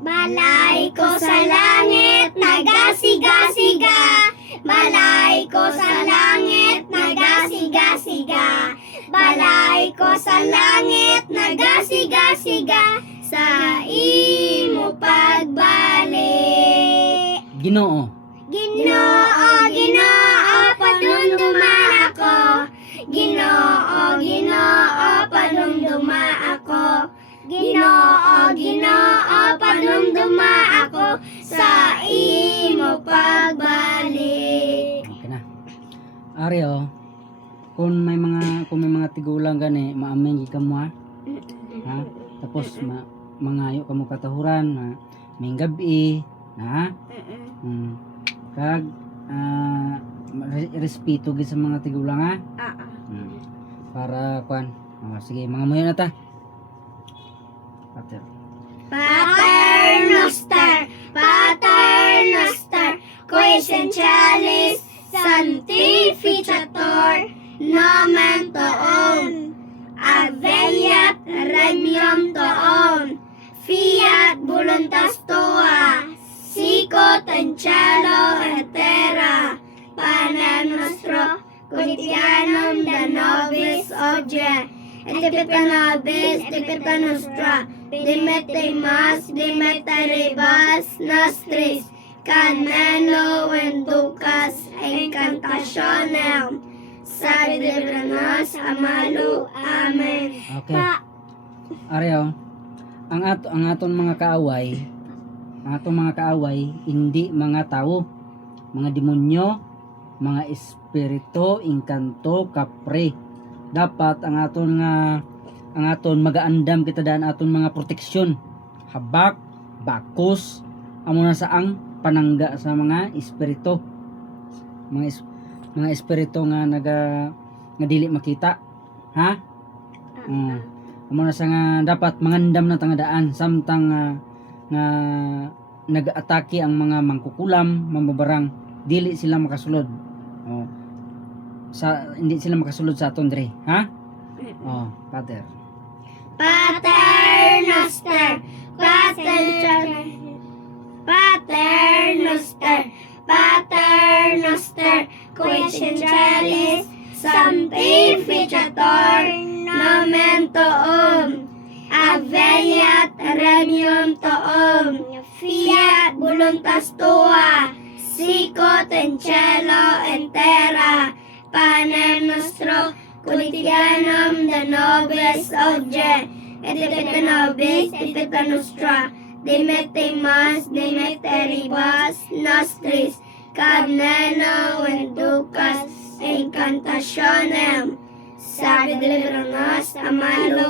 Balay ko sa langit, nagasiga-siga. Balay ko sa langit, nagasiga-siga. Balay ko sa langit, nagasiga-siga. Sa imo pagbalik. Ginoo. Ginoo, Ginoo, padumduman ako. Ginoo, Ginoo, padumduma ako. Ginoo, Ginoo, padumduma ako sa imo pagbalik. Okay na. Ari kung may mga tigulang gani, maamen gi kamo ha. Ha? Tapos mangayo kamo katahuran, may gabi, ha? Kag respeto gid sa mga tigulang ha. Para kuan. Sige, mga muyo na ta. Pater. Pater Noster, Pater Noster, qui essentialis sanctificator nomen tuum, adveniat regnum tuum, fiat voluntas tua, sicut in cielo et terra, panem nostro quotidianum da nobis hodie, et dimitte nobis dimitte nostra, dimitte rebas nostris, caneno inducas incantationem, sabi libranos amalo. Amen. Okay. Ari ang aton mga kaaway, hindi mga tao, mga demonyo, mga espiritu, inkanto, kapre. Dapat ang aton magaandam kita daan aton mga proteksyon, habak, bakos, amo na saang panangga sa mga espiritu, mga espiritu nga nga dili makita, ha? Amo na sa nga dapat mangandam na tangadaan samtang nga nag-atake ang mga mangkukulam, mambabarang, dili sila makasulod. Hindi sila makasulod sa aton dre, ha? Pater. Pater Noster, Pater Noster, Pater Noster, qui essentialis sanctificator nomen tuum, adveniat regnum tuum, fiat voluntas tua, sicut in cielo et terra, panem nostro quotidianum da nobis hodie, et dimitte nobis dimitte nostra, dimitte rebas nostris, caneno inducas incantationem, sabi libranos amalo.